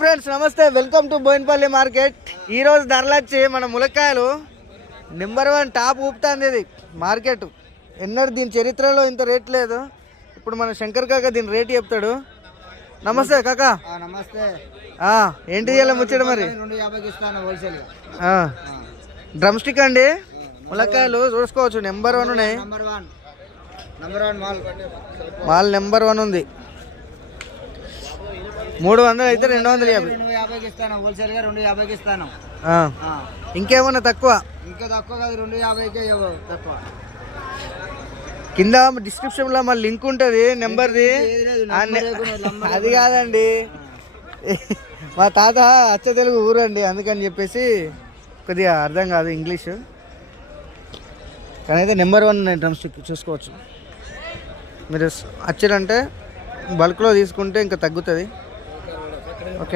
Friends నమస్తే, welcome to Boinapalli market. ఈరోజు ధరలు వచ్చి మన ములక్కాయలు నెంబర్ 1 టాప్ ఊపుతుంది. ఇది మార్కెట్ ఎన్నడూ దీని చరిత్రలో ఇంత రేట్ లేదు. ఇప్పుడు మన శంకర్ కాక దీని రేట్ చెప్తాడు. నమస్తే కాకా. నమస్తే. ఏంటి చేయాలి ముచ్చట మరి? డ్రమ్ స్టిక్ అండి, ములక్కాయలు చూసుకోవచ్చు. నెంబర్ 1 ఉన్నాయి. మాల్ నెంబర్ 1 ఉంది. 300 అయితే 250 ఇంకేమన్నా తక్కువ? ఇంకా తక్కువ కాదు, 250కే తక్కువ. కింద డిస్క్రిప్షన్ లో మన లింక్ ఉంటది నెంబర్ది. అది కాదండి, మా తాత అచ్చ తెలుగు ఊరండి, అందుకని చెప్పేసి కొద్దిగా అర్థం కాదు ఇంగ్లీషు. కానీ అయితే నెంబర్ 1 ఉన్నాయి డ్రమ్ స్టిక్, చూసుకోవచ్చు. మీరు వచ్చారంటే బల్క్లో తీసుకుంటే ఇంకా తగ్గుతుంది. ఓకే.